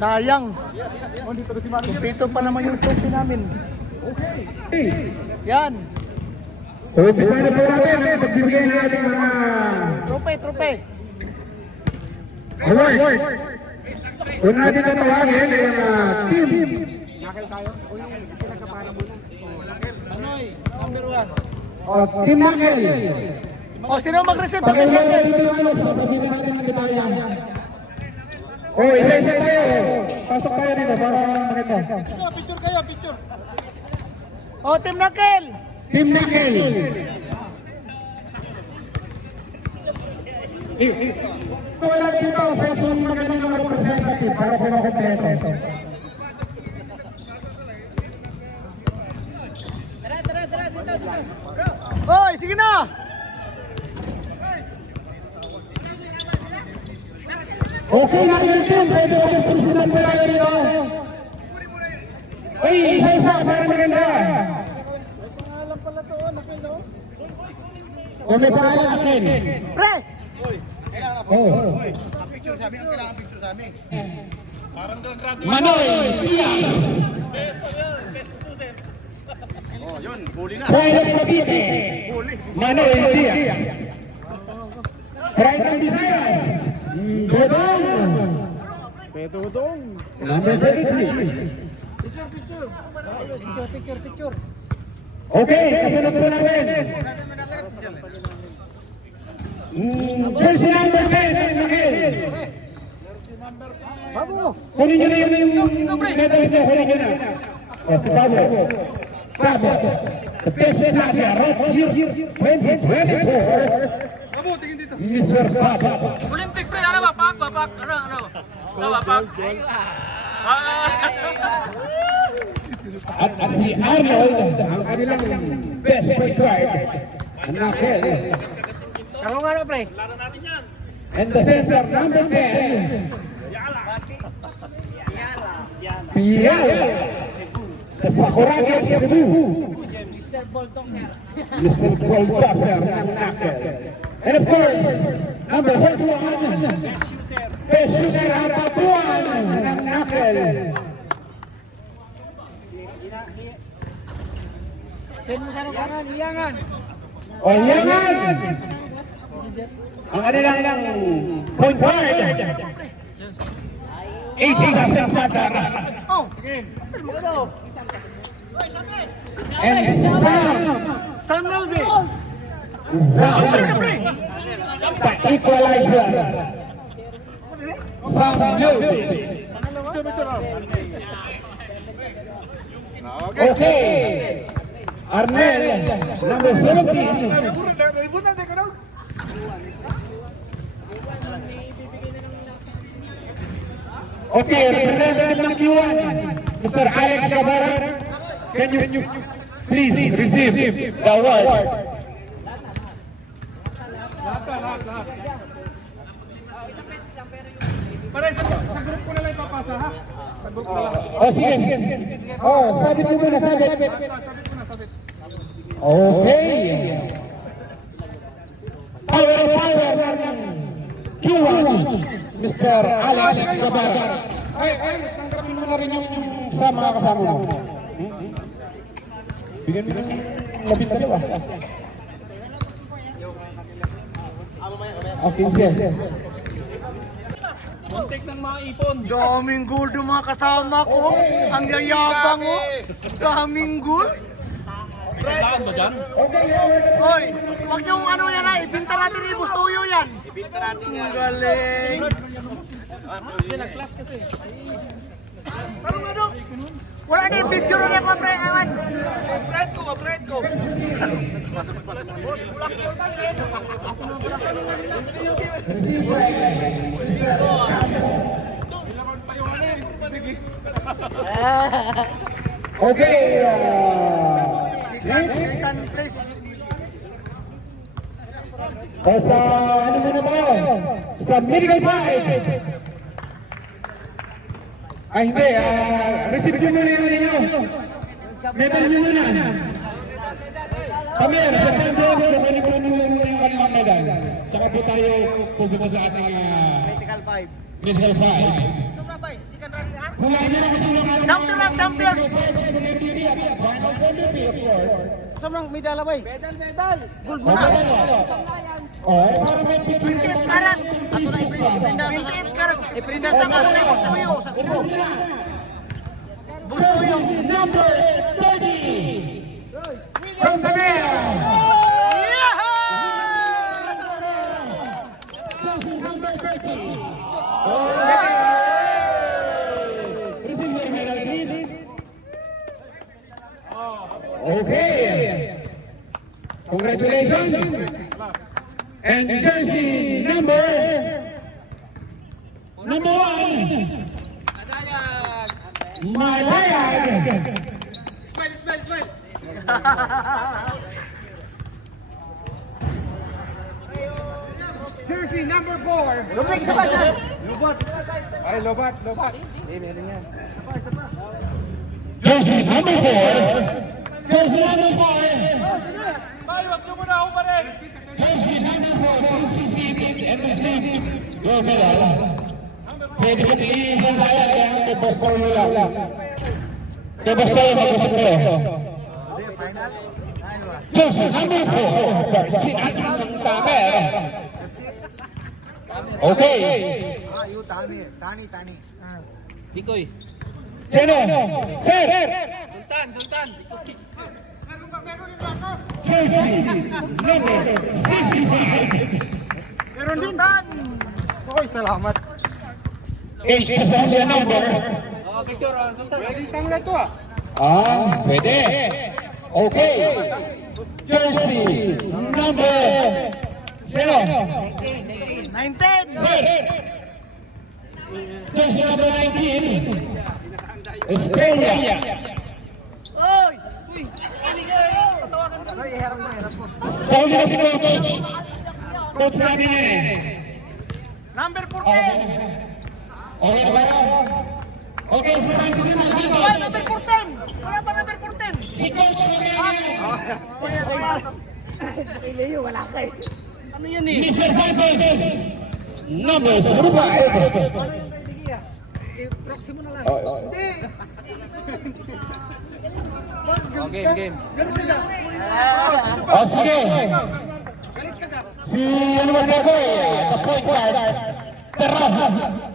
Sayang. Kumpito pa naman yung trophy namin. Yan. Umpisa na po natin, eh, pagbibigay na natin mga Trope, trope. award. Kung natin tatawagin, ang ah, team. Anoy, number one. O, team Nakel. O, sino mag-receive sa kanya? Pagkakala dito ano, sasabihin natin ang detalye. O, isa-isa tayo. Pasok tayo dito para maganda. Picture kayo, picture. O, Team Nakel. Team Nakel. Wala dito, pwede magandang representative para po makompleto. Hoy, sige na. Okay na yung team, pwede ko yung president mo tayo dito. Uy, isa-isa para maganda. O may pangalan akin. Pre. Oh. Manoy Diaz. Pride of Cavite. Manoy Diaz. Pride of Visayas. Dodong. Pedodong. Number 33. Picture, picture, picture. Okay, number 10, Miguel. Bago. Kunin nyo na yung, yung medalist nyo, kunin nyo na. O, si Pablo. Pablo. The best medalya, Rock Year 2024. Mr. Pablo. Olympic pre, ano ba? Pak, pak, ano, ano? Ano ba, pak? Ah, At, at si Arnold, ang kanilang best point guard. Ang nakel. Ano nga na, pre? And the center, number 10. Piala. The Sakuragi of Cebu. Mr. Bulldozer ng Nakel. And of course, number 41. Best shooter ang Papuan ng Nakel. Send mo sa kanan, iyangan. O yan! Ang kanilang point guard. AC Sampatar. Oh, sige. And Sam. Sam equalizer. Arnel, number 17. Okay, representative ng Q1, Mr. Alex Cabrera, can you, can you please receive the award? Pare, sa, sa group ko na lang ipapasa, ha? Sa group na lang. Oh, sige, sige. Oh, sabit mo muna, sabit. Sabit ko na, sabit. Okay. Power power ng Q1, Mr. Alex Cabrera. Ay, ay, tanggapin mo na rin yung sa mga kasama mo. Bigyan mo ng labing dalawa. Okay, sige. Muntik ng mga ipon. Daming gold yung mga kasama ko. Ang yayabang mo. Daming gold. Sandaan ba dyan? Hoy, huwag niyong ano yan ha. Ibinta natin ni Bustuyo yan. Ibinta natin yan. Ang galing. Wala na yung picture niya pa pre. Ewan. Brand ko, brand ko. Okay. Second. O sa ano muna tayo? Sa medical five. Ay hindi, ah, reception muna yung ninyo. Medal nyo muna. Kami, reception doon, kukunin ko muna yung kanilang medal. Tsaka po tayo pupunta sa ating Critical 5. Medical 5. Wala niyo ang sinukat. Champion lang, champion. Sobrang medal bay. Medal, medal. Gold Oh, para may 28 carats. 28 carats. Iprinda ta ka na sa Cebu, sa Cebu. Bustuyo. number 30. From Korea. Jersey number 30. Receive your medal, please. Okay. Congratulations. And jersey number number one. Bag. Smile, smile, smile. Jersey number 4. Lumig sa. Ay, lobat, lobat. Eh, meron yan. Jersey number four. Jersey number four. Bay, wag niyo muna ako pa rin. Jersey number four. Please be seated and receive your medal. Pwede ko tingin tayo kaya kay Pastor mo lang. Kay Pastor mo mag-usap kayo. Jersey number four. Si Asan ng Tamer. Okay. Dikoy. Sino? Sir! Sultan, Sultan. Jersey number 65. Meron din. Tan. Oy, salamat. Age Cecilia number. Oh, picture, oh, Sultan. Pwede isang leto ah. Ah, pwede. Okay. Jersey number. Sino? 19. Jersey number 19. Australia. Oy! Uy! Tatawagan ka. Ay, harap na, harap mo. Sa huli na si Coach. Coach natin eh. Number 14. Okay. Na ba? Okay, sa mga sila na dito. Wala, number 14. Wala pa number 14. Si Coach Magaling. Ano yan eh? Mr. Santos. Number 65. Proximo na lang. Okay, game. O sige. Si ano ba eh, the point guard. Terra.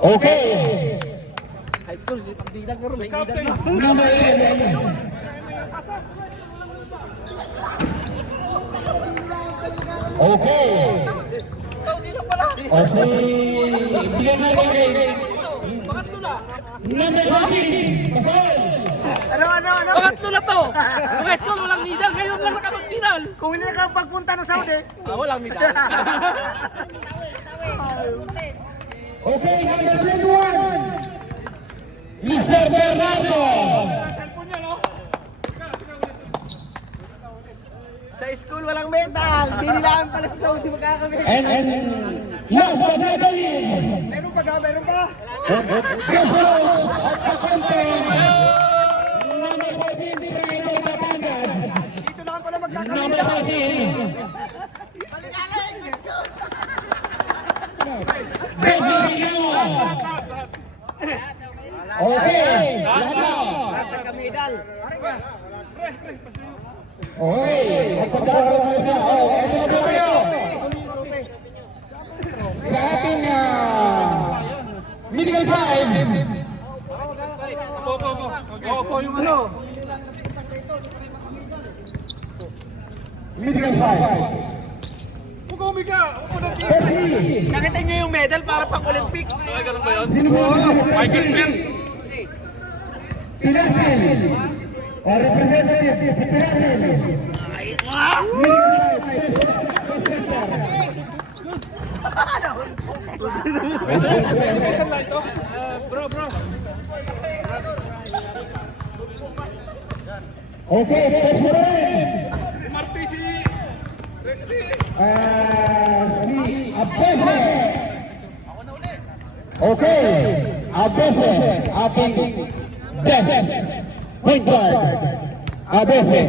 Okay. High school, pagbilang ko rin. Number 11. Okay. O si... Bigyan natin kay... Number 14. Pasal. Ano, ano, ano? Pangatlo na to. Mga school, walang medal. Ngayon lang nakapag-final. Kung hindi ka pagpunta ng Saudi, Ah, walang medal. Okay, number 21. Mr. Bernardo. Sa school, walang medal. Binilaan pala sa Saudi magkakamit. And, and last but the least, Meron pa ka? Meron pa? Jesus at Pakonten. Number 14, Librado Batangas. Dito lang pala Number 14. Okay, lahat na. Okay, magpapagawa tayo sa, oh, eto na po kayo. Sa ating ah, medical five, opo, opo. Opo, yung ano. medical five. Huwag ka mo nang Thirty. Nakita niyo yung medal para pang Olympics. Ay, ganun ba yun? Po? Michael Phelps. Pinakil. O representative si ito? bro, bro. Okay, next Marty si... Abese. Okay, Abese, ating best point guard. Abese.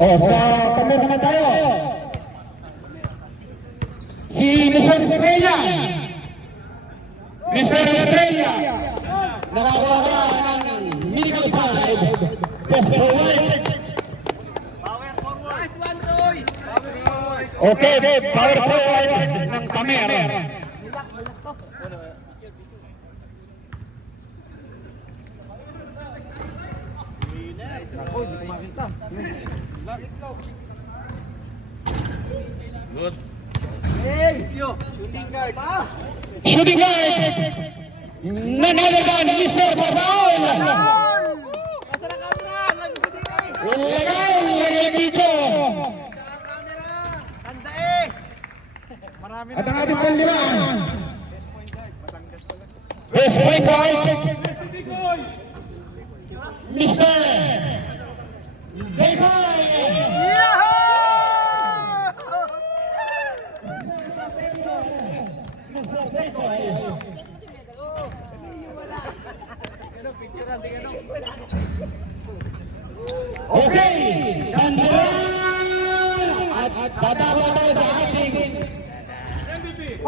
Oh, sa tamer naman tayo. Si Mr. Estrella. Mr. Estrella. Nakakuha ng medical five. Best forward. Okay, power forward ng tamer. Good. Shooting guard. None other than Mr. Basaol. Asa na camera? Lagi sa TV. Ilagay, ilagay dito. Tanda eh. At ang ating panlima. Best point guard. Mr. Zayboy. Okay, tandaran at at dadama tayo sa ating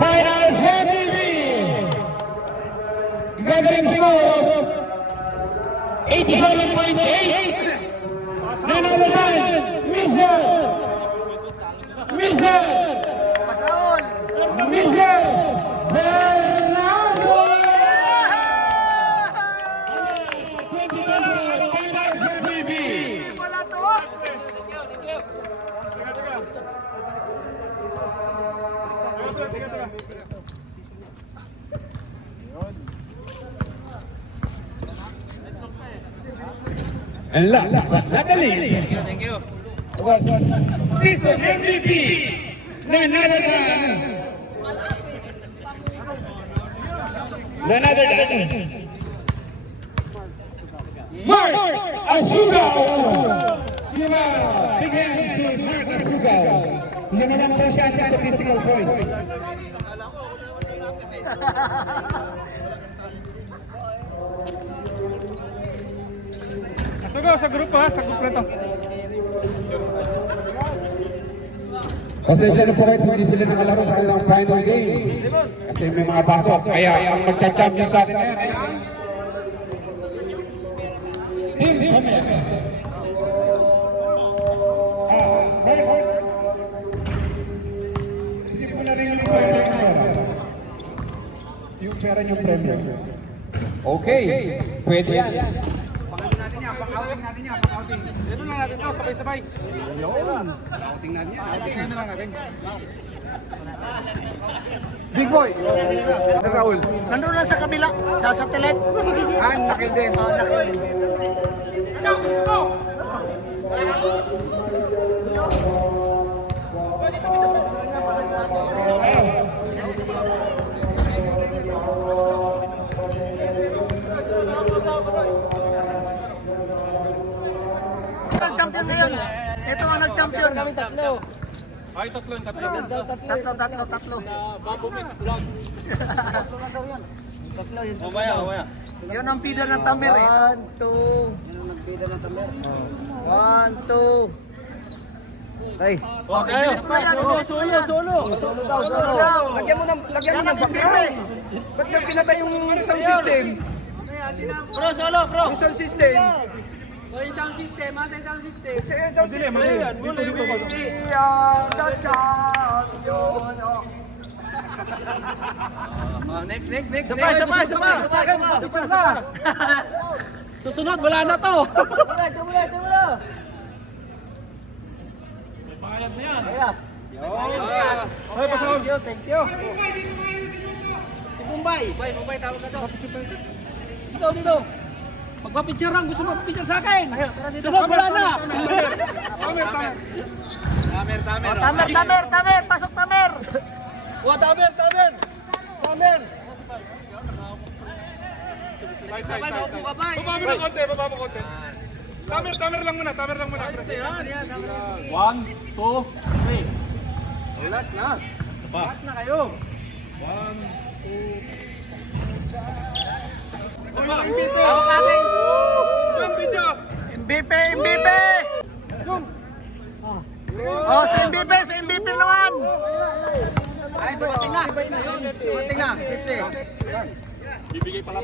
final MVP. Gagaling siguro 87.8 nananalan Mr. Mr. Pasaol. Mr. And last but not the least, Thank you. MVP, none other than, none other than, Mark Asugao! Give a big hand Asugao. Lima lang po siya sa statistical points. Sugo sa grupo ha, sa grupo na to. Pasensya na po kayo hindi sila nakalaro sa kanilang final game. Kasi may mga baso. Kaya ang magcha-champion sa atin ngayon ay Team Comet. Yung pera niyong premyo. Okay, pwede yan. Pang-outing natin yan, pang-outing natin yan, pang-outing. Ito na natin to, sabay-sabay. Yun. Outing natin yan, outing na lang natin. Big boy. Ano Raul? Nandun na sa kabila, sa satellite. Ah, nakil din. Ah, nakil. Ang champion ngayon. Ito ang nag-champion. Kami tatlo. Ay, tatlo yung tatlo. Tatlo, tatlo, tatlo. Babo Mix Vlog. Tatlo na daw yan. Tatlo yun. Mamaya, mamaya. Yun ang feeder ng tamer eh. One, two. Yun ang feeder ng tamer. One, two. Ay. Okay, Solo, solo, solo. Solo daw, solo. Lagyan mo ng lagyan mo ng background. Ba't ka pinatay yung sound system? Pro, solo, pro. Yung sound system. Sound system, asa yung sound system? Sa system. Dito, dito, dito. the champion. Next, next, next. Sabay, sabay, sabay. Sabay, sabay. Susunod, wala na to. Wala, wala, wala. Bayad na yan. Ay, pasaw. Thank you, thank you. Bombay. Bombay, Bombay, tawag na to. Dito, dito. Magpapicture lang, gusto mo picture sa akin. Sunod, wala na. Tamer, tamer. Tamer, tamer. Tamer, tamer, tamer, pasok tamer. Oh, tamer, tamer. Tamer. Tay. Baba mo ng konti, baba mo konti. Tamer, tamer lang muna, tamer lang muna. One, two, three. Ulat na. Ulat na kayo. One, two. Hawak natin. Yung video. MVP, MVP. Yung. Oh, sa MVP, sa MVP naman. Ay, dumating na. Dumating na. Bibigay pala